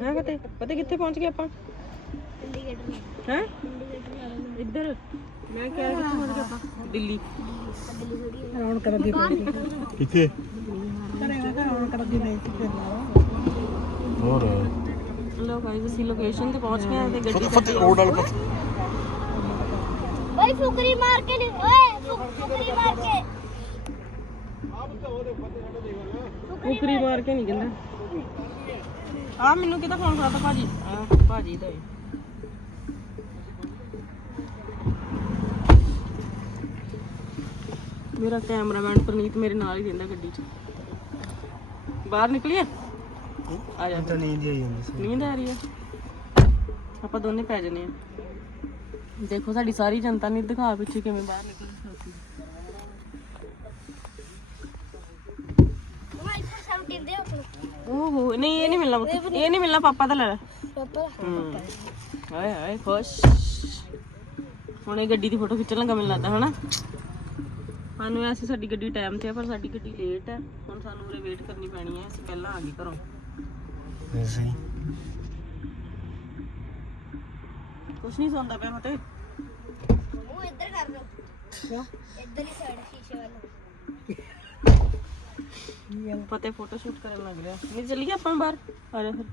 ਹੈ ਫਤਿਹ ਫਤਿਹ ਕਿੱਥੇ ਪਹੁੰਚ ਗਏ ਆਪਾਂ? ਇੰਡੀਕੇਟਰ ਹੈ? ਇੱਧਰ। ਮੈਂ ਕਿਹਾ ਕਿੱਥੇ ਪਹੁੰਚ ਗਏ ਆਪਾਂ? ਦਿੱਲੀ। ਹੁਣ ਕਰ ਦੀ ਕਿੱਥੇ? ਦੀ ਨਹੀਂ ਹੋਰ? ਲੋ ਗਾਇਸ ਅਸੀਂ ਲੋਕੇਸ਼ਨ ਤੇ ਪਹੁੰਚ ਗਏ ਹਾਂ ਤੇ ਗੱਡੀ ਫਤਿਹ ਰੋਡ ਵਾਲ ਪਾਸੇ ਓਏ ਫੁਕਰੀ ਮਾਰ ਕੇ ਨਹੀਂ ਓਏ ਫੁਕਰੀ ਮਾਰ ਕੇ। ਕੁਕਰੀ ਮਾਰ ਕੇ ਨਹੀਂ ਕਹਿੰਦਾ। ਆ ਮੈਨੂੰ ਕਿਹਦਾ ਫੋਨ ਕਰਾਤਾ ਭਾਜੀ? ਆ ਭਾਜੀ ਦਾ ਹੀ। ਮੇਰਾ ਕੈਮਰਾਮੈਨ ਪ੍ਰਨੀਤ ਮੇਰੇ ਨਾਲ ਹੀ ਰਹਿੰਦਾ ਗੱਡੀ 'ਚ। ਬਾਹਰ ਨਿਕਲੀਏ? ਆ ਜਾ। ਤਾਂ ਨੀਂਦ ਹੀ ਆਈ ਜਾਂਦੀ ਸੀ। ਨੀਂਦ ਆ ਰਹੀ ਆ। ਆਪਾਂ ਦੋਨੇ ਪੈ ਜਨੇ ਆ। ਦੇਖੋ ਸਾਡੀ ਸਾਰੀ ਜਨਤਾ ਨੇ ਦਿਖਾ ਪਿੱਛੇ ਕਿਵੇਂ ਬਾਹਰ ਨਿਕਲੀ ਫਿਰਦੀ। ਮੈਂ ਇੱਥੇ 17 ਦੇ ਹੋ ਨਹੀਂ ਇਹ ਨਹੀਂ ਮਿਲਣਾ ਪੁੱਤ। ਇਹ ਨਹੀਂ ਮਿਲਣਾ ਪਾਪਾ ਦਾ ਲੈ ਲੈ। ਪਾਪਾ ਹੂੰ। ਹਾਏ ਹਾਏ ਖੁਸ਼। ਹੁਣ ਇਹ ਗੱਡੀ ਦੀ ਫੋਟੋ ਖਿੱਚਣ ਲੱਗਾ ਮੈਨੂੰ ਲੱਗਦਾ ਹਨਾ? ਸਾਨੂੰ ਐਸੀ ਸਾਡੀ ਗੱਡੀ ਟਾਈਮ ਤੇ ਆ ਪਰ ਸਾਡੀ ਗੱਡੀ ਲੇਟ ਹੈ ਹੁਣ ਸਾਨੂੰ ਉਰੇ ਵੇਟ ਕਰਨੀ ਪੈਣੀ ਹੈ ਅਸੀਂ ਪਹਿਲਾਂ ਆ ਗਏ ਘਰੋਂ। ਸਹੀ ਕੁਛ ਨਹੀਂ ਸੌਂਦਾ ਪਿਆ ਫਤਿਹ ਉਹ ਇੱਧਰ ਕਰ ਲਓ। ਕਿਉਂ? ਇੱਧਰ ਹੀ ਸਾਈਡ ਸ਼ੀਸ਼ੇ ਵੱਲ। ਫਤਿਹ ਫੋਟੋ ਸ਼ੂਟ ਕਰਨ ਲੱਗ ਰਿਹਾ ਨਹੀਂ ਚੱਲੀਏ ਆਪਾਂ ਬਾਹਰ ਆ ਜਾ ਫਿਰ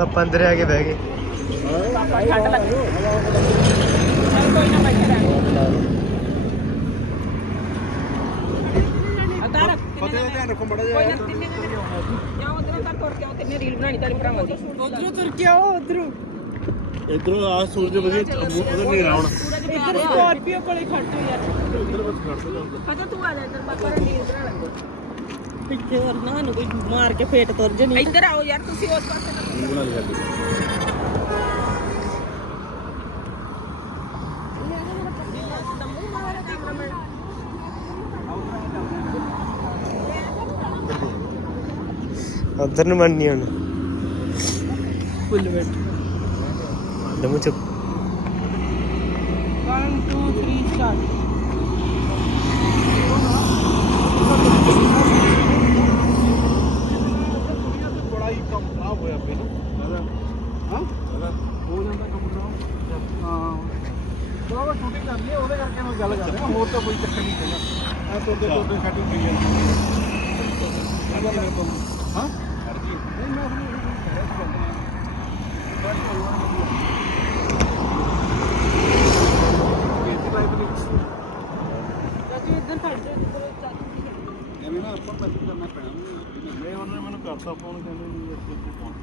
ਆਪਾਂ ਅੰਦਰ ਆ ਕੇ ਬਹਿ ਗਏ ਪਾਪਾ ਠੰਡ ਲੱਗੀ ਚੱਲ ਕੋਈ ਨਾ ਬੈਠੇ ਰਹਿ ਅਤਾਰ ਫਤਿਹ ਦਾ ਧਿਆਨ ਰੱਖੋ ਮੜਾ ਕੋਈ ਨਾ ਤਿੰਨੇ ਜਣੇ ਜਾਂ ਉਧਰੋਂ ਤੱਕ ਤੁਰ ਕੇ ਆਓ ਤਿੰਨੇ ਰੀਲ ਬਣਾਣੀ ਤੇਰੇ ਭਰਾਵਾਂ ਦੀ। ਉਧਰੋਂ ਤੁਰ ਕੇ ਆਓ ਉਧਰੋਂ। ਇਧਰੋਂ ਆ ਸੂਰਜ ਵਧੀਆ ਉਹਦਾ ਨਹੀਂ ਰਾਉਣ ਸੂਰਜ ਇੱਧਰ ਸਕਾਰਪੀਓ ਕੋਲੇ ਖੜ੍ਹ ਜਾ ਯਾਰ। ਇਧਰ ਬਸ ਖੜ ਸੇ ਪਤਾ ਤੂੰ ਆ ਜਾ ਇੱਧਰ ਪਾਪਾ ਨੇ ਰੀਲ ਬਣਾ ਲੈਂਦੇ ਪਿੱਛੇ ਹੋਰ ਨਾ ਸਾਨੂੰ ਕੋਈ ਮਾਰ ਕੇ ਫੇਟ ਤੁਰ ਜਣੀ। ਇੱਧਰ ਆਓ ਯਾਰ ਤੁਸੀਂ ਉਸ ਪਾਸੇ ਨਾ। ਬਣਾ ਲਿਆ ਉਧਰ ਨੂੰ ਮੰਨੀ ਹੁਣ। ਫੁੱਲ ਵੇਟ ਦਮ ਚੁੱਪ 1 2 3 ਸਟਾਰਟ ਬੜਾ ਹੀ। ਕੰਮ ਖਰਾਬ ਹੋਇਆ ਪਿਆ ਨਾ ਹਾਂ ਹੋ ਜਾਂਦਾ ਕੰਮ ਖਰਾਬ ਹਾਂ ਬਰਾਬਰ ਸ਼ੂਟਿੰਗ ਕਰ ਲਈ ਉਹਦੇ ਕਰਕੇ ਮੈਂ ਗੱਲ ਕਰ ਰਿਹਾ ਹੋਰ ਤਾਂ ਕੋਈ ਚੱਕਰ ਨਹੀਂ ਹੈਗਾ ਆ ਤੁਹਾਡੇ ਤੁਹਾਡੇ ਸੈਟਿੰਗ ਹੋਈ ਜਾਂਦੀ ਹਾਂ? ਨਹੀਂ ਮੈਂ ਤੁਹਾਨੂੰ ਇਹ ਕਹਿ ਰਿਹਾ ਸੀ ਇਹ ਲਾਈਵ ਨਹੀਂ ਚਾਚੂ ਇੱਧਰ ਖੜ ਜਾ ਇੱਧਰ ਚਾਚੂ ਐਵੇਂ ਨਾ ਆਪਾਂ ਮੈਸੇਜ ਕਰਨਾ ਪੈਣਾ ਨਹੀਂ ਉਹਨੇ ਮੈਨੂੰ ਕਰਤਾ ਫੋਨ ਕਹਿੰਦੇ ਵੀ ਇੱਥੇ ਇੱਥੇ ਪਹੁੰਚ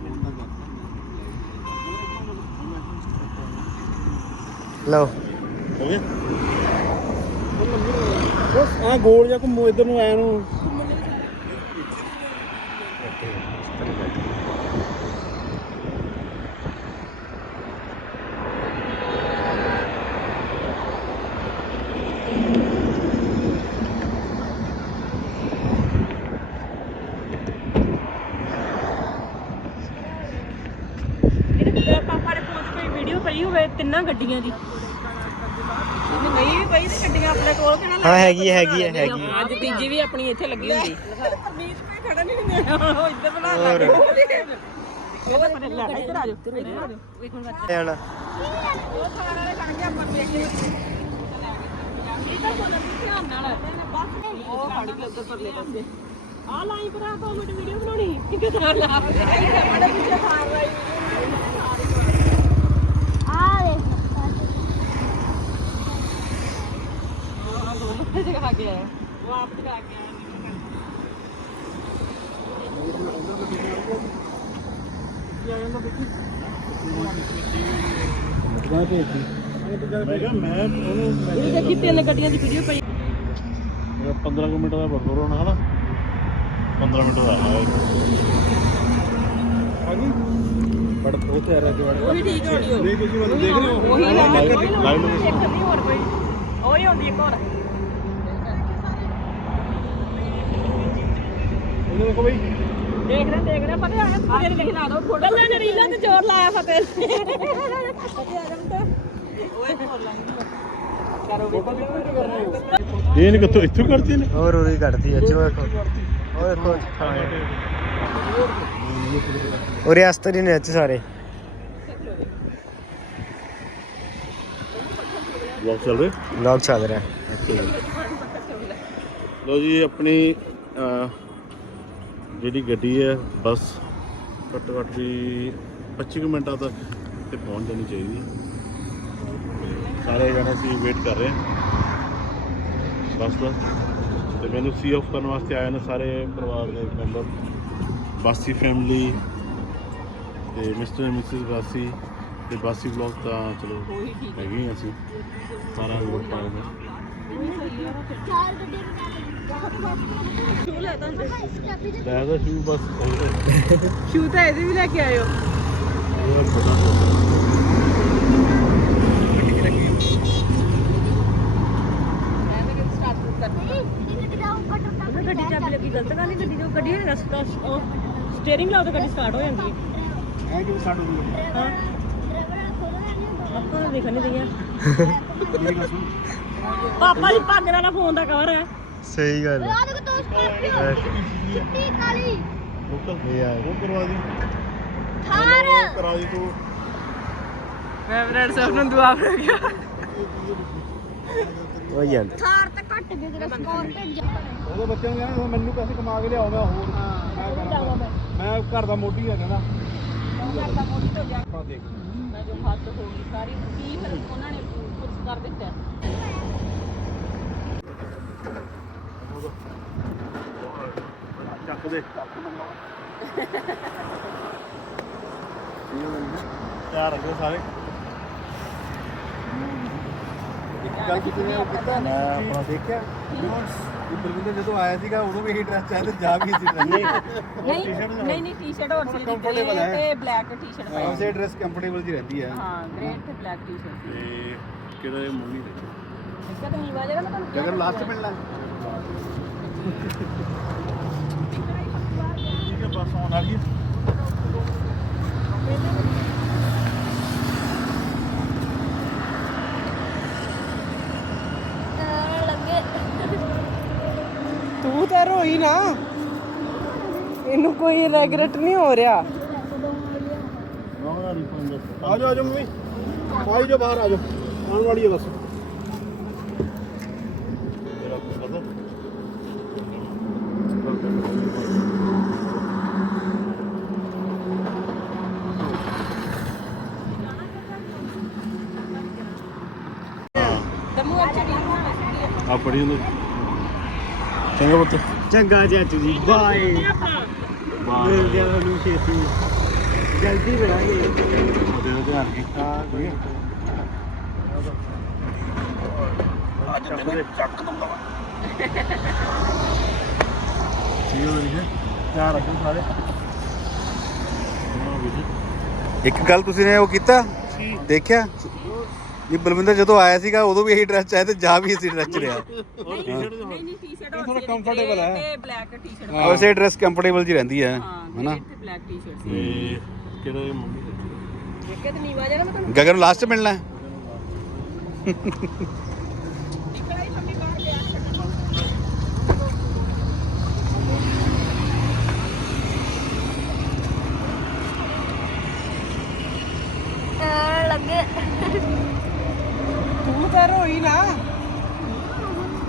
ਲਓ। ਬਸ ਆ ਗੋਲ ਜਾਂ ਘੁੰਮੋ ਇਧਰ ਨੂੰ ਆਇਆ ਨੂੰ ਇਹਦੇ ਪਾਪਾ ਦੇ ਫੋਨ 'ਚ ਕੋਈ ਵੀਡੀਓ ਪਈ ਹੋਵੇ ਤਿੰਨਾਂ ਗੱਡੀਆਂ ਦੀ ਜੇ ਨਹੀਂ ਵੀ ਪਈ ਤੇ ਗੱਡੀਆਂ ਆਪਣੇ ਕੋਲ ਕਿਹੜਾ ਹਾਂ ਹੈਗੀ ਹੈ, ਹੈਗੀ ਹੈ, ਹੈਗੀ ਹੈ। ਅੱਜ ਤੀਜੀ ਵੀ ਆਪਣੀ ਇੱਥੇ ਲੱਗੀ ਹੁੰਦੀ। ਪਰਨੀਤ ਕੋਈ ਖੜਾ ਨਹੀਂ ਦਿੰਦੇ ਉਹ ਇੱਧਰ ਬਣਾ ਹੋਰ। ਇਹਦਾ ਪਰੇ ਲੈ ਇੱਧਰ ਆ ਜਾਓ ਇੱਧਰ ਆ ਜਾਓ। ਇੱਕ ਮਿੰਟ ਆਣਾ ਉਹ ਖਾਣ ਵਾਲੇ ਬਣ ਗਿਆ ਆਪਾਂ ਵੇਖ ਕੇ। ਇਹ ਤਾਂ ਬੋਲ ਧਿਆਨ ਨਾਲ ਬਸ। ਉਹ ਖੜੀ ਕੇ ਉੱਧਰ ਪਰਲੇ ਪਾਸੇ। ਆ ਲਾਈ ਭਰਾ ਵੀਡੀਓ ਬਣਾਉਣੀ। ਕਿਤੇ ਬੜੇ ਪਿੱਛੇ ਖਾਣ ਵਾਲੀ ਆ ਦੇਖ ਜਗਾ ਕੇ ਆਇਆ। ਉਹ ਆਪ ਜਗਾ ਕੇ ਆਇਆ। ਮੈਂ ਕਿਹਾ ਮੈਂ ਉਹਨੂੰ ਇਹ ਦੇਖੀ ਤਿੰਨ ਗੱਡੀਆਂ ਦੀ ਵੀਡੀਓ ਪਈ। 15 ਮਿੰਟ ਦਾ ਬਰਗਰ ਹੋਣਾ ਹਨਾ। 15 ਮਿੰਟ ਦਾ ਆ ਗਈ ਬੜ ਉਹ ਤੇ ਰਿਹਾ ਜਵਾੜ ਉਹ ਵੀ ਠੀਕ ਹੋਣੀ ਉਹ ਨਹੀਂ ਤੁਸੀਂ ਮੈਨੂੰ ਦੇਖ ਰਹੇ ਹੋ ਉਹੀ ਲਾ ਲਾਈਵ ਉਹੀ ਲਾ ਲਾਈਵ ਇੱਕ ਨਹੀਂ ਹੋਰ ਕੋਈ ਉਹੀ ਹੁੰਦੀ ਇੱਕ ਹੋਰ। ਇਹਨੂੰ ਦੇਖੋ ਬਈ ਦੇਖ ਰਹੇ ਦੇਖ ਰਹੇ ਪਤਾ ਆ ਗਿਆ ਤੇਰੇ ਲਿਖ ਲਾ ਦੋ ਫੋਟੋ ਲੈ ਰੀਲਾਂ ਤੇ ਜ਼ੋਰ ਲਾਇਆ ਫਤਿਹ ਫਤਿਹ ਆ ਜਾ ਓਏ ਹੋਰ ਲਾਂਗੀ ਕਰੋ ਇਹ ਨਹੀਂ ਕਿੱਥੋਂ ਇੱਥੋਂ ਕਰਦੀ ਨੇ ਹੋਰ ਉਰੀ ਕੱਢਦੀ ਅੱਜ ਉਹ ਦੇਖੋ ਉਹ ਦੇਖੋ ਉਰੇ ਅਸਤਰੀ ਨੇ ਅੱਜ ਸਾਰੇ। ਵਲੌਗ ਚੱਲ ਰਿਹਾ? ਵਲੌਗ ਚੱਲ ਰਿਹਾ। ਲੋ ਜੀ ਆਪਣੀ ਜਿਹੜੀ ਗੱਡੀ ਹੈ ਬੱਸ ਘੱਟੋ ਘੱਟ ਵੀ 25 ਕੁ ਮਿੰਟਾਂ ਤੱਕ ਤੇ ਪਹੁੰਚ ਜਾਣੀ ਚਾਹੀਦੀ ਹੈ। ਸਾਰੇ ਜਣੇ ਅਸੀਂ ਵੇਟ ਕਰ ਰਹੇ ਹਾਂ। ਬੱਸ ਦਾ। ਤੇ ਮੈਨੂੰ ਸੀ ਆਫ ਕਰਨ ਵਾਸਤੇ ਆਏ ਨੇ ਸਾਰੇ ਪਰਿਵਾਰ ਦੇ ਮੈਂਬਰ ਬਾਸੀ ਫੈਮਿਲੀ ਤੇ ਮਿਸਟਰ ਐਂਡ ਮਿਸਿਸ ਬਾਸੀ ਤੇ ਬਾਸੀ ਬਲੌਗ ਤਾਂ ਚਲੋ ਹੈਗੇ ਹੀ ਅਸੀਂ। ਸਾਰਾ ਗੱਡੀ ਬਣਾ ਸ਼ੂ ਲੈ ਤਾਂ ਚਾਬੀ ਦੇ ਲੈ ਦਾ ਸ਼ੂ ਬਸ ਸ਼ੂ ਤਾਂ ਇਹਦੇ ਵੀ ਲੈ ਕੇ ਆਇਓ ਇਹ ਸਟਾਰਟ ਇਹ ਗੱਡੀ ਚਾਬੀ ਲੱਗੀ ਗਲਤ ਗੱਲ ਨਹੀਂ ਗੱਡੀ ਜੋ ਗੱਡੀ ਹੈ ਰਸਤਾ ਸਟੀਅਰਿੰਗ ਲਾਓ ਤਾਂ ਗੱਡੀ ਸਟਾਰਟ ਹੋ ਜਾਂਦੀ ਹੈ ਐ ਕਿ ਸਾਡੂ ਹਾਂ ਡਰਾਈਵਰ ਖੋਲਣਾ ਨਹੀਂ ਹੁੰਦਾ ਆਪਾਂ ਤਾਂ ਦੇਖਣ ਦਈਆਂ। ਮੇਰੀ ਗੱਲ ਸੁਣ ਪਾਪਾ ਦੀ ਪੱਗ ਦਾ ਫੋਨ ਦਾ ਕਵਰ ਹੈ। ਸਹੀ ਗੱਲ ਹੈ। ਆ ਦੋ ਸਕਾਰਪੀਓ ਚਿੱਟੀ ਕਾਲੀ। ਲੋਕਲ ਇਹ ਯਾਰ ਉਹ ਕਰਵਾ ਦੀ। ਥਾਰ। ਕਰਾ ਦੀ ਤੂੰ। ਮੈਂ ਸਾਹਿਬ ਨੂੰ ਦੁਆ ਕਰ ਗਿਆ ਉਹ ਹੀ ਜਾਂਦਾ। ਥਾਰ ਤਾਂ ਘੱਟ ਗਏ ਤੇਰਾ ਸਕਾਰਪੀਓ ਉਹਦੇ ਬੱਚਿਆਂ ਨੂੰ ਕਹਿੰਦਾ ਮੈਨੂੰ ਪੈਸੇ ਕਮਾ ਕੇ ਲਿਆਓ ਮੈਂ ਹੋਰ ਮੈਂ ਘਰ ਦਾ ਮੋਢੀ ਆ ਕਹਿੰਦਾ। ਕਰਦਾ ਮੋੜੀ ਤੋਂ ਜਾ ਆ ਦੇਖ ਮੈਂ ਜੋ ਹੱਦ ਹੋ ਗਈ ਸਾਰੀ ਕੀ ਫਿਰ ਉਹਨਾਂ ਨੇ ਕਰ ਦਿੱਤਾ ਚੱਕ ਦੇ। ਤਿਆਰ ਰੱਖੋ ਸਾਰੇ। ਗੱਲ ਤੁਸੀਂ ਨੇ ਉਹ ਕੀਤਾ ਮੈਂ ਆਪਣਾ ਦੇਖਿਆ? ਕਿ? ਬਲਵਿੰਦਰ ਜਦੋਂ ਆਇਆ ਸੀਗਾ ਉਦੋਂ ਵੀ ਇਹੀ ਡਰੈਸ ਚਾਹੀਦਾ ਜਾ ਵੀ ਸੀ ਡਰੈਸ ਨਹੀਂ ਨਹੀਂ ਨਹੀਂ ਟੀ-ਸ਼ਰਟ ਹੋਰ ਸੀ Comfortable ਹੈ। ਤੇ ਬਲੈਕ ਟੀ-ਸ਼ਰਟ ਪਾਈ ਉਸੇ ਡਰੈਸ ਕੰਫਰਟੇਬਲ ਜੀ ਰਹਿੰਦੀ ਹੈ। ਹਾਂ ਗ੍ਰੇ ਤੇ ਬਲੈਕ ਟੀ-ਸ਼ਰਟ ਤੇ ਕਿਹੜਾ ਇਹ ਮੁੰਨੀ ਦੇ ਇਸ ਦਾ ਨੀਵਾ ਜਿਹੜਾ ਮੈਂ ਤੁਹਾਨੂੰ ਜਗਰ ਲਾਸਟ ਮਿਲਣਾ। ਠੀਕ ਹੈ ਬਸ ਆਉਣ ਵਾਲੀ ਹੈ। ਲੱਗੇ। ਤੂੰ ਤਾਂ ਰੋਈ ਨਾ। ਇਹਨੂੰ ਕੋਈ ਰੈਗਰਟ ਨਹੀਂ ਹੋ ਰਿਹਾ। ਆ ਜਾਓ ਆ ਜਾਓ ਮੰਮੀ। ਆਈ ਜਾਓ ਬਾਹਰ ਆ ਜਾਓ। ਆਉਣ ਵਾਲੀ ਹੈ ਬਸ। ਆ ਪੜੀ ਉਹਨੂੰ। ਚੰਗਾ ਪੁੱਤ। ਚੰਗਾ ਚਾਚੂ ਜੀ। ਬਾਏ ਮਿਲ ਗਿਆ ਤੁਹਾਨੂੰ ਛੇਤੀ। ਜਲਦੀ ਮਿਲਾਂਗੇ। ਉਹਦੇ ਧਿਆਨ ਕੀਤਾ। ਅੱਜ ਤੈਨੂੰ ਚੱਕ ਦੂੰਗਾ ਠੀਕ ਹੋ ਗਿਆ ਧਿਆਨ ਰੱਖੋ ਸਾਰੇ। ਇੱਕ ਗੱਲ ਤੁਸੀਂ ਨੇ ਉਹ ਕੀਤਾ? ਦੇਖਿਆ? ਜੀ ਬਲਵਿੰਦਰ ਜਦੋਂ ਆਇਆ ਸੀਗਾ ਉਦੋਂ ਵੀ ਇਹੀ ਡਰੈਸ ਚਾਹੀਦਾ ਜਾ ਵੀ ਇਸੇ ਡਰੈਸ ਚ ਰਿਹਾ। ਨਹੀਂ ਨਹੀਂ ਟੀ-ਸ਼ਰਟ ਹੋਰ? ਥੋੜਾ ਸੀ comfortable ਹੈ। ਤੇ ਬਲੈਕ ਟੀ-ਸ਼ਰਟ ਔਰ ਉਸੇ ਡਰੈਸ ਕੰਫਰਟੇਬਲ ਜੀ ਰਹਿੰਦੀ ਹੈ ਹਾਂ ਹਨਾ? ਗ੍ਰੇ ਤੇ ਬਲੈਕ ਟੀ-ਸ਼ਰਟ ਸੀ। ਤੇ ਕਿਹੜਾ ਇਹ ਮੰਮੀ ਦਾ? ਦੇਖਿਆ ਤੇ ਨੀਵਾ ਜਿਹੜਾ ਮੈਂ ਤੁਹਾਨੂੰ। ਗਗਨ ਨੂੰ ਲਾਸਟ ਮਿਲਣਾ ਹੈ ਨਿਕਲਿਆ ਹੀ ਮੰਮੀ ਬਾਹਰ ਗਿਆ ਤੂੰ ਤਾਂ ਰੋਈ ਨਾ।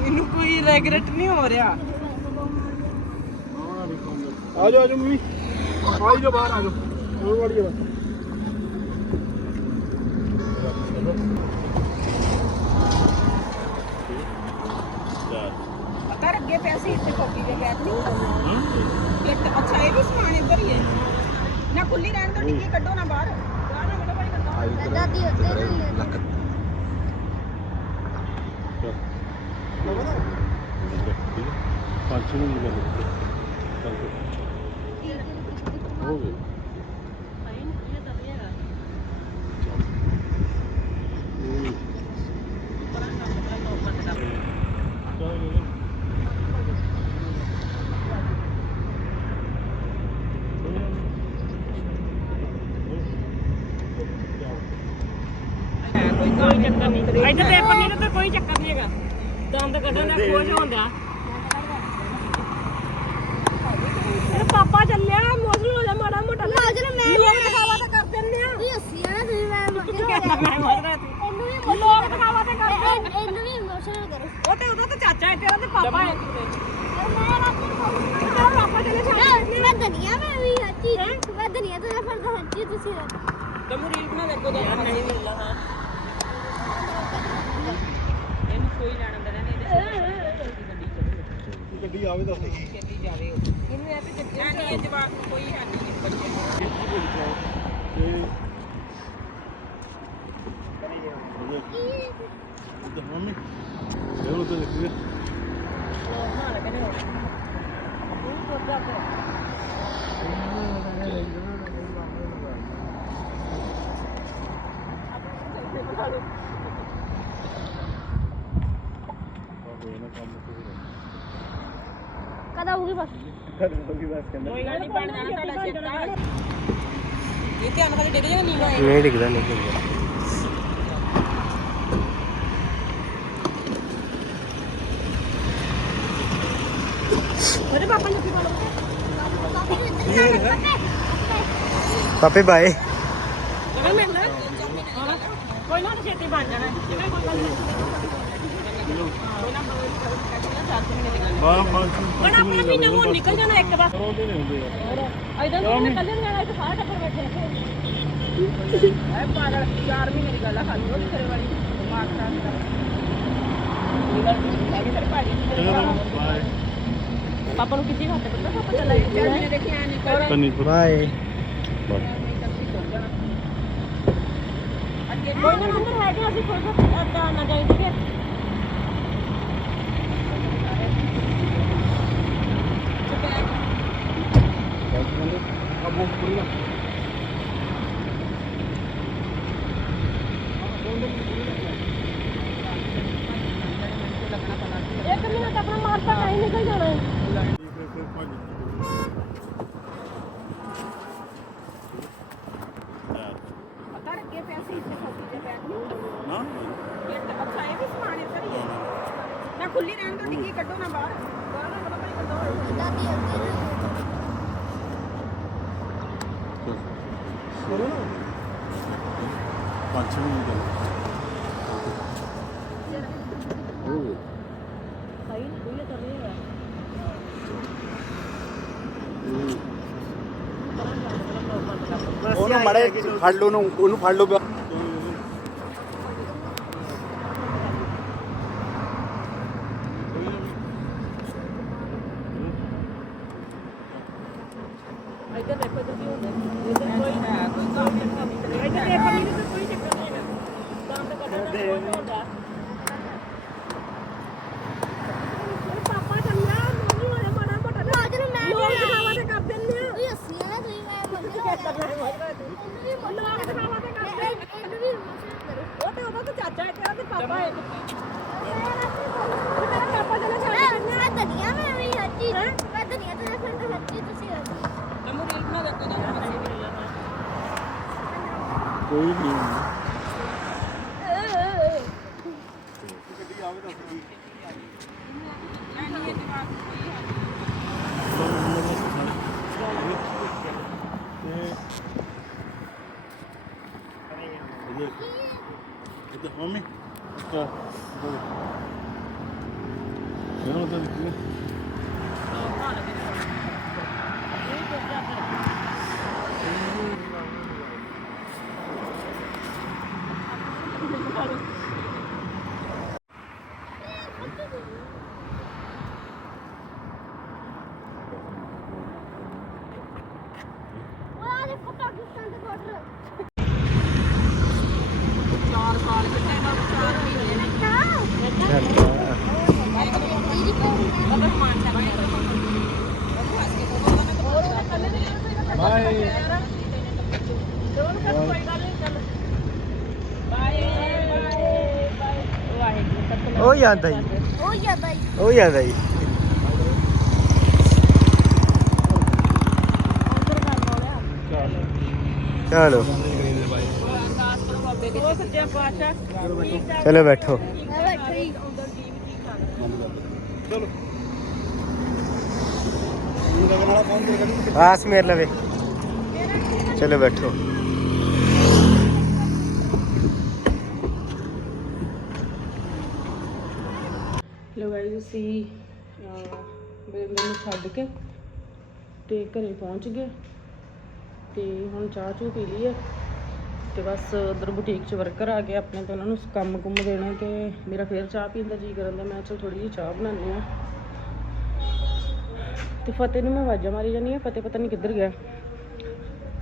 ਇਹਨੂੰ ਕੋਈ ਰੈਗਰਟ ਨਹੀਂ ਹੋ ਰਿਹਾ। ਆ ਮੰਮੀ। ਬਾਹਰ ਵਾਲੀ ਬਸ। ਅੱਗੇ ਪੈਸੇ ਇੱਥੇ ਕੋਕੀ ਦੇ ਬੈਠ ਨਹੀਂ ਕਿੱਟ ਅੱਛਾ ਇਹ ਵੀ ਸਮਾਨ ਇੱਧਰ ਹੀ ਹੈ। ਨਾ ਖੁੱਲੀ ਰਹਿਣ ਦੋ ਡਿੱਗੀ ਕੱਢੋ ਨਾ ਬਾਹਰ। ਕੱਢੋ ਬੜੀ ਕੱਢੋ ਦਾਦੀ ਉੱਤੇ ਨਹੀਂ ਹੈ ਪੰਜ ਛੇ ਮਿੰਟ ਕਰ ਹੋ ਗਏ ਹੈ ਕੋਈ ਕੋਈ ਚੱਕਰ ਨਹੀਂ ਇੱਧਰ ਪੇਪਰ ਨਹੀਂ ਤਾਂ ਕੋਈ ਚੱਕਰ ਨਹੀਂ ਹੈਗਾ। ਦੰਦ ਕੱਢਣ ਦਾ ਖੁਸ਼ ਹੁੰਦਾ ਪਾਪਾ ਚੱਲਿਆ ਮੋਸਲ ਹੋ ਜਾ ਮਾੜਾ ਮੋਟਾ। ਮਾਜਰ ਮੈਂ ਲੋਕ ਦਿਖਾਵਾ ਤਾਂ ਕਰ ਦਿੰਦੇ ਆ। ਤੁਸੀਂ ਹੱਸੀ ਆ ਨਾ ਤੁਸੀਂ ਮੈਂ ਮਜ਼ਾ ਮੈਂ ਮਜ਼ਰਾ ਇਹਨੂੰ ਵੀ ਲੋਕ ਦਿਖਾਵਾ ਤਾਂ ਕਰਦੇ ਇਹ- ਇਹਨੂੰ ਵੀ ਇਮੋਸ਼ਨਲ ਕਰੋ ਉਹ ਤੇ ਉਹਦਾ ਤਾਂ ਚਾਚਾ ਹੈ ਤੇਰਾ ਤੇ ਪਾਪਾ ਹੈ ਮੈਂ ਰਾਤੀ ਨੂੰ ਤੇਰਾ ਪਾਪਾ ਚਲੇ ਛੱਡ ਮੈਂ ਦੁਨੀਆ ਮੈਂ ਵੀ ਹੱਚੀ ਮੈਂ ਦੁਨੀਆ ਤੋਂ ਫਿਰ ਤਾਂ ਹੱਚੀ ਤੁਸੀਂ ਦਮੂ ਰੀਲ ਬਣਾ ਦੇ ਕੋ ਦਾ ਨਹੀਂ। ਮਿਲਦਾ ਹਾਂ ਇਹਨੂੰ ਕੋਈ ਲੈਣ ਦੇਣਾ ਨਹੀਂ ਗੱਡੀ ਆਵੇ ਤਾਂ ਸਹੀ ਚੱਲੀ ਜਾਵੇ ਇਹਨੂੰ ਇਹ ਤੇ ਚੱਕਿਆ ਨਹੀਂ ਇਹ ਜਵਾਬ ਕੋਈ ਹੈ ਨਹੀਂ ਬੱਚੇ ਤੇ ਮੰਮੀ ਇਹ ਉਹ ਤਾਂ ਦੇਖੀਏ ਕਦ ਆਊਗੀ ਬਸ ਕੋਈ ਗੱਲ ਨਹੀਂ ਬਣ ਜਾਣਾ ਤੁਹਾਡਾ ਚੇਤਾ ਇਹ ਧਿਆਨ ਨਾਲ ਡਿੱਗ ਜਾਣਾ ਨੀਵਾ ਨਹੀਂ ਡਿੱਗਦਾ ਨਹੀਂ ਡਿੱਗਦਾ ਉਹਦੇ ਪਾਪਾ ਨੂੰ ਕੀ ਬੋਲੋ ਪਾਪੇ ਬਾਏ ਜਗਾ ਮਿਲ ਲੈ ਕੋਈ ਨਾ ਛੇਤੀ ਬਣ ਜਾਣਾ ਜਿਵੇਂ ਕੋਈ ਗੱਲ ਬਾਹਰ ਬਣ ਆਪਣਾ ਮਹੀਨਾ ਹੁਣ ਨਿਕਲ ਜਾਣਾ ਇੱਕ ਵਾਰ। ਨਹੀਂ ਐਦਾਂ ਤਾਂ ਨਿਕਲ ਜਾਣਾ ਇੱਥੇ ਸਾਰਾ ਟੱਬਰ ਬੈਠੇ ਐ ਪਾਗਲ 4 ਮਹੀਨੇ ਦੀ ਗੱਲ ਆ ਖਾਲੀ ਉਹ ਤੇਰੇ ਵਾਲੀ। ਦਿਮਾਗ ਖਰਾਬ ਕਰ ਨਹੀਂ ਪਾਪਾ ਨੂੰ ਕਿੱਥੇ ਹੱਥ ਪਤਾ? ਪਾਪਾ ਚੱਲਾ ਗਿਆ ਮੈਨੇ ਦੇਖਿਆ ਕੰਨੀ ਬਾਏ ਅੱਗੇ ਕੋਈ ਨਾ ਅੰਦਰ ਹੈਗੇ ਅਸੀਂ ਕੋਈ ਤਾਂ ਨਾ ਜਾਈਏ। ਅਬੋ ਪੂਰਾ ਇੱਕ ਮਿੰਟ ਆਪਣਾ ਮਾਰਤਾ ਟਾਈਮ ਨਿਕਲ ਜਾਣਾ ਹੈ ਪਤਾ ਲੱਗੇ ਪਿਆ ਸੀ ਇੱਥੇ ਸੌਕੀ ਤੇ ਬੈਠ ਨਾ ਇਹ ਤਾਂ ਅੱਛਾ ਇਹ ਵੀ ਸਮਾਨ ਇੱਧਰ ਹੀ ਹੈ ਨਾ ਖੁੱਲੀ ਰਹਿਣ ਤੋਂ ਡਿੱਗੀ ਕੱਢੋ ਨਾ ਬਾਹਰ ਬਾਹਰ ਨਾ ਕੱਢੋ ਭਾਈ ਕੱਢੋ ਦਾਦੀ ਅੱਗੇ ਕਰੋ ਨਾ। ਪੰਜ ਛੇ ਮਿੰਟ ਗੱਲ ਸਹੀ ਨਹੀਂ ਕੋਈ ਤਾਂ ਨਹੀਂ ਹੈ। ਉਹਨੂੰ ਮੜੇ ਫੜ ਲਓ ਉਹਨੂੰ ਉਹਨੂੰ ਫੜ ਲਓ ਇੱਧਰ ਦੇਖੋ ਇੱਧਰ ਕੀ ਇੱਧਰ ਕੋਈ ਹੈ ਕੋਈ ਕੰਮ ਨਹੀਂ ਇੱਧਰ ਦੇਖੋ ਨਹੀਂ ਕੋਈ ਚੱਕਰ ਨਹੀਂ ਹੈਗਾ। ਦੰਦ ਕੱਢਣ ਦਾ ਕੋਈ ਹੁੰਦਾ ਪਾਪਾ ਚੱਲਿਆ ਮੰਮੀ ਹੋਰੇ ਮਾੜਾ ਮੋਟਾ ਨਾ ਮਾਜਰ ਮੈਂ ਲੋਕ ਦਿਖਾਵਾ ਤੇ ਕਰ ਦਿੰਦੇ ਆ ਤੁਸੀਂ ਹੱਸੀ ਆ ਨਾ ਤੁਸੀਂ ਮੈਂ ਮਜ਼ਾ ਇਹਨੂੰ ਵੀ ਲੋਕ ਦਿਖਾਵਾ ਤੇ ਕਰਦੇ ਆ। ਇਹਨੂੰ ਵੀ ਇਮੋਸ਼ਨਲ ਕਰੋ ਉਹ ਤੇ ਉਹਦਾ ਤਾਂ ਚਾਚਾ ਹੈ ਤੇਰਾ ਤੇ ਪਾਪਾ ਹੈ ਤੇਰਾ ਪਾਪਾ ਚਲੇ ਛੱਡ ਮੈਂ ਮੈਂ ਦੁਨੀਆ ਮੈਂ ਵੀ ਹੱਚੀ ਮੈਂ ਦੁਨੀਆ ਤੋਂ ਫਿਰ ਤਾਂ ਹੱਚੀ ਤੁਸੀਂ ਦਮੂ ਰੀਲ ਬਣਾ ਦੇ ਕੋ ਦਾ ਕੋਈ ਨਹੀਂ ਗੱਡੀ ਆਵੇ ਤਾਂ ਸਹੀ ਤੇ ਮੰਮੀ ਤਾਂ ਇਹਨੂੰ ਤਾਂ ਦੇਖੀਏ ਉਹ ਆ ਦੇਖੋ ਪਾਕਿਸਤਾਨ ਦੇ ਬਾਰਡਰ ਚਾਰ ਸਾਲ ਕਿੰਨੇ ਦਾ ਚਾਰ ਮਹੀਨੇ ਨੇ ਦੀਦੀ ਕੋਲ ਅਗਰ ਮਾਨ ਚੱਕ ਬਾਏ ਦੋਨੋਂ ਕਰ ਕੋਈ ਗੱਲ ਨਹੀਂ ਚੱਲ ਬਾਏ ਬਾਏ ਬਾਏ ਵਾਹਿਗੁਰੂ ਸਤਿ ਉਹ ਜਾਂਦਾ ਜੀ ਉਹ ਯਾਦਾ ਹੀ ਉਹ ਜਾਂਦਾ ਜੀ ਚਲੋ ਅਰਦਾਸ ਕਰੋ ਬਾਬੇ ਦੀ ਉਹ ਸੱਚੇ ਪਾਤਸ਼ਾਹ ਚਲੋ ਬੈਠੋ ਮੈਂ ਬੈਠੀ ਚਲੋ ਇਹ ਲੱਗਣ ਵਾਲਾ ਫੋਨ ਤੇ ਕਰੀ ਆਸ ਮੇਰ ਲਵੇ ਚਲੋ ਬੈਠੋ ਲੋ ਗਾਈਸ ਅਸੀਂ ਮੈਨੂੰ ਛੱਡ ਕੇ ਤੇ ਘਰੇ ਪਹੁੰਚ ਗਏ। ਤੇ ਹੁਣ ਚਾਹ ਚੂ ਪੀ ਲਈ ਹੈ ਤੇ ਬਸ ਉਧਰ ਬੁਟੀਕ 'ਚ ਵਰਕਰ ਆ ਗਏ ਆਪਣੇ ਤੇ, ਉਹਨਾਂ ਨੂੰ ਕੰਮ ਕੁੰਮ ਦੇਣਾ ਤੇ ਮੇਰਾ ਫੇਰ ਚਾਹ ਪੀਣ ਦਾ ਜੀ ਕਰਨ ਦਾ, ਮੈਂ ਚਲ ਥੋੜੀ ਜਿਹੀ ਚਾਹ ਬਣਾਉਂਦੀ ਆ ਤੇ ਫਤਿਹ ਨੂੰ ਮੈਂ ਆਵਾਜ਼ਾਂ ਮਾਰੀ ਜਾਂਦੀ ਆ ਫਤਿਹ ਪਤਾ ਨਹੀਂ ਕਿੱਧਰ ਗਿਆ।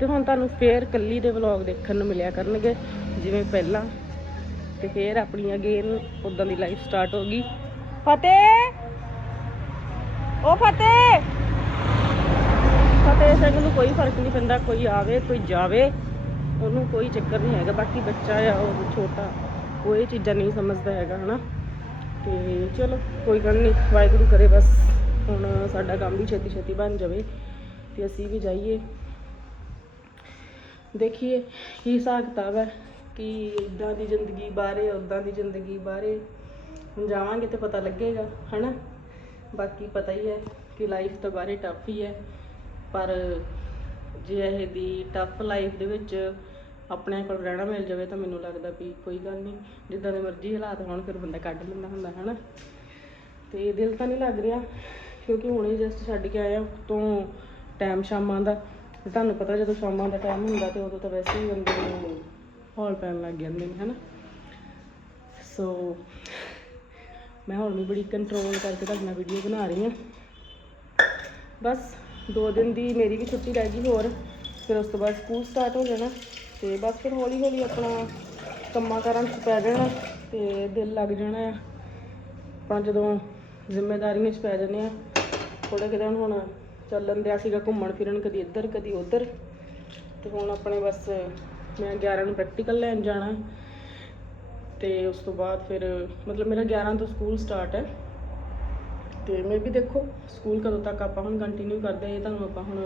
ਤੇ ਹੁਣ ਤੁਹਾਨੂੰ ਫੇਰ ਕੱਲੀ ਦੇ ਵਲੌਗ ਦੇਖਣ ਨੂੰ ਮਿਲਿਆ ਕਰਨਗੇ, ਜਿਵੇਂ ਪਹਿਲਾਂ। ਤੇ ਫੇਰ ਆਪਣੀ ਅਗੇਨ ਉਦਾਂ ਦੀ ਲਾਈਫ ਸਟਾਰਟ ਹੋ ਗਈ। ਫਤਿਹ। ਓ ਫਤਿਹ। ਫਤਿਹ ਸਿੰਘ ਨੂੰ ਕੋਈ ਫ਼ਰਕ ਨਹੀਂ ਪੈਂਦਾ, ਕੋਈ ਆਵੇ, ਕੋਈ ਜਾਵੇ। ਉਹਨੂੰ ਕੋਈ ਚੱਕਰ ਨਹੀਂ ਹੈਗਾ, ਬਾਕੀ ਬੱਚਾ ਆ, ਉਹ ਛੋਟਾ, ਉਹ ਇਹ ਚੀਜ਼ਾਂ ਨਹੀਂ ਸਮਝਦਾ ਹੈਗਾ, ਹਨਾ। ਤੇ ਚਲੋ, ਕੋਈ ਗੱਲ ਨਹੀਂ, ਵਾਹਿਗੁਰੂ ਕਰੇ ਬਸ, ਹੁਣ ਸਾਡਾ ਕੰਮ ਵੀ ਛੇਤੀ ਛੇਤੀ ਬਣ ਜਾਵੇ, ਤੇ ਅਸੀਂ ਵੀ ਜਾਈਏ। ਦੇਖੀਏ ਕੀ ਹਿਸਾਬ ਕਿਤਾਬ ਹੈ ਕਿ ਇਦਾਂ ਦੀ ਜ਼ਿੰਦਗੀ ਬਾਰੇ ਉਦਾਂ ਦੀ ਜ਼ਿੰਦਗੀ ਬਾਰੇ। ਹੁਣ ਜਾਵਾਂਗੇ ਤੇ ਪਤਾ ਲੱਗੇਗਾ, ਹਨਾ? ਬਾਕੀ ਪਤਾ ਹੀ ਹੈ ਕਿ ਲਾਈਫ ਤਾਂ ਬਾਰੇ ਟਫ ਹੀ ਹੈ। ਪਰ ਜੇ ਇਹ ਦੀ ਟਫ ਲਾਈਫ ਦੇ ਵਿੱਚ ਆਪਣੇ ਕੋਲ ਰਹਿਣਾ ਮਿਲ ਜਾਵੇ ਤਾਂ ਮੈਨੂੰ ਲੱਗਦਾ ਵੀ ਕੋਈ ਗੱਲ ਨਹੀਂ। ਜਿੱਦਾਂ ਦੇ ਮਰਜ਼ੀ ਹਾਲਾਤ ਹੋਣ, ਫਿਰ ਬੰਦਾ ਕੱਢ ਲੈਂਦਾ ਹੁੰਦਾ, ਹਨਾ? ਤੇ ਦਿਲ ਤਾਂ ਨਹੀਂ ਲੱਗ ਰਿਹਾ, ਕਿਉਂਕਿ ਹੁਣੇ ਜਸਟ ਛੱਡ ਕੇ ਆਇਆ ਤੋਂ ਟਾਈਮ ਸ਼ਾਮਾਂ ਦਾ। ਤੁਹਾਨੂੰ ਪਤਾ ਜਦੋਂ ਸ਼ਾਮਾਂ ਦਾ ਟਾਈਮ ਹੁੰਦਾ ਤੇ ਉਦੋਂ ਤਾਂ ਵੈਸੇ ਹੀ ਬੰਦੇ ਨੂੰ ਹੌਲ ਪੈਣ ਲੱਗ ਜਾਂਦੇ ਨੇ, ਹਨਾ? ਸੋ ਮੈਂ ਹੁਣ ਵੀ ਬੜੀ ਕੰਟਰੋਲ ਕਰਕੇ ਤੁਹਾਡੇ ਨਾਲ ਵੀਡੀਓ ਬਣਾ ਰਹੀ ਹਾਂ। ਬਸ ਦੋ ਦਿਨ ਦੀ ਮੇਰੀ ਵੀ ਛੁੱਟੀ ਰਹਿ ਗਈ ਹੋਰ, ਫਿਰ ਉਸ ਤੋਂ ਬਾਅਦ ਸਕੂਲ ਸਟਾਰਟ ਹੋ ਜਾਣਾ ਤੇ ਬਸ ਫਿਰ ਹੌਲੀ ਹੌਲੀ ਆਪਣਾ ਕੰਮਾਂ ਕਾਰਾਂ 'ਚ ਪੈ ਜਾਣਾ ਤੇ ਦਿਲ ਲੱਗ ਜਾਣਾ ਆ। ਆਪਾਂ ਜਦੋਂ ਜ਼ਿੰਮੇਵਾਰੀਆਂ 'ਚ ਪੈ ਜਾਂਦੇ ਆ ਥੋੜੇ ਕੁ ਦਿਨ ਹੁਣ ਚੱਲਣ ਦਿਆ ਸੀਗਾ ਘੁੰਮਣ ਫਿਰਨ ਕਦੀ ਇੱਧਰ ਕਦੀ ਉੱਧਰ। ਤੇ ਹੁਣ ਆਪਣੇ ਬਸ ਮੈਂ 11 ਨੂੰ ਪ੍ਰੈਕਟੀਕਲ ਲੈਣ ਜਾਣਾ। ਤੇ ਉਸ ਤੋਂ ਬਾਅਦ ਫਿਰ, ਮਤਲਬ ਮੇਰਾ 11 ਤੋਂ ਸਕੂਲ ਸਟਾਰਟ ਹੈ। ਤੇ ਮੈਂ ਵੀ ਦੇਖੋ, ਸਕੂਲ ਕਦੋਂ ਤੱਕ ਆਪਾਂ ਹੁਣ ਕੰਟੀਨਿਊ ਕਰਦੇ ਇਹ ਤੁਹਾਨੂੰ ਆਪਾਂ ਹੁਣ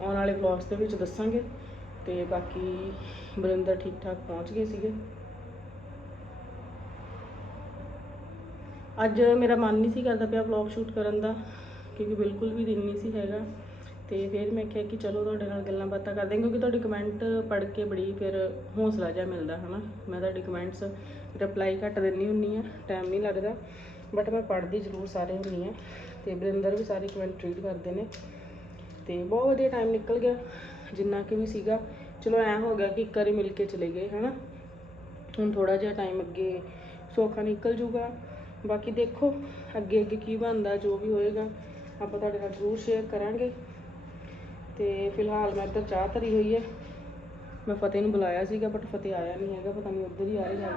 ਆਉਣ ਵਾਲੇ ਵਲੌਗਸ ਦੇ ਵਿੱਚ ਦੱਸਾਂਗੇ। ਤੇ ਬਾਕੀ ਬਰਿੰਦਰ ਠੀਕ ਠਾਕ ਪਹੁੰਚ ਗਏ ਸੀਗੇ। ਅੱਜ ਮੇਰਾ ਮਨ ਨਹੀਂ ਸੀ ਕਰਦਾ ਪਿਆ ਵਲੌਗ ਸ਼ੂਟ ਕਰਨ ਦਾ, ਕਿਉਂਕਿ ਬਿਲਕੁਲ ਵੀ ਦਿਨ ਨਹੀਂ ਸੀ ਹੈਗਾ। ਤੇ ਫਿਰ ਮੈਂ ਕਿਹਾ ਕਿ ਚਲੋ ਤੁਹਾਡੇ ਨਾਲ ਗੱਲਾਂ ਬਾਤਾਂ ਕਰਦੇ ਹਾਂ ਕਿਉਂਕਿ ਤੁਹਾਡੇ ਕਮੈਂਟ ਪੜ੍ਹ ਕੇ ਬੜੀ ਫਿਰ ਹੌਸਲਾ ਜਿਹਾ ਮਿਲਦਾ, ਹਨਾ? ਮੈਂ ਤੁਹਾਡੇ ਕਮੈਂਟਸ ਰਿਪਲਾਈ ਘੱਟ ਦਿੰਦੀ ਹੁੰਨੀ ਆ ਟਾਈਮ ਨਹੀਂ ਲੱਗਦਾ ਬਟ ਮੈਂ ਪੜ੍ਹਦੀ ਜ਼ਰੂਰ ਸਾਰੇ ਹੁੰਨੀ ਆ ਤੇ ਬਰਿੰਦਰ ਵੀ ਸਾਰੇ ਕਮੈਂਟ ਰੀਡ ਕਰਦੇ ਨੇ ਤੇ ਬਹੁਤ ਵਧੀਆ ਟਾਈਮ ਨਿਕਲ ਗਿਆ, ਜਿੰਨਾ ਕਿ ਵੀ ਸੀਗਾ। ਚਲੋ ਐ ਹੋ ਗਿਆ ਕਿ ਇੱਕ ਵਾਰੀ ਮਿਲ ਕੇ ਚਲੇ ਗਏ, ਹਨਾ? ਹੁਣ ਥੋੜਾ ਜਿਹਾ ਟਾਈਮ ਅੱਗੇ ਸੌਖਾ ਨਿਕਲ ਜੂਗਾ ਬਾਕੀ ਦੇਖੋ ਅੱਗੇ ਅੱਗੇ ਕੀ ਬਣਦਾ, ਜੋ ਵੀ ਹੋਏਗਾ, ਆਪਾਂ ਤੁਹਾਡੇ ਨਾਲ ਜ਼ਰੂਰ ਸ਼ੇਅਰ ਕਰਾਂਗੇ। ਤੇ ਫਿਲਹਾਲ ਮੈਂ ਇੱਧਰ ਚਾਹ ਧਰੀ ਹੋਈ ਹੈ। ਮੈਂ ਫਤਿਹ ਨੂੰ ਬੁਲਾਇਆ ਸੀਗਾ ਬਟ ਫਤਿਹ ਆਇਆ ਨਹੀਂ ਹੈਗਾ, ਪਤਾ ਨਹੀਂ ਉੱਧਰ ਹੀ ਆ ਰਿਹਾ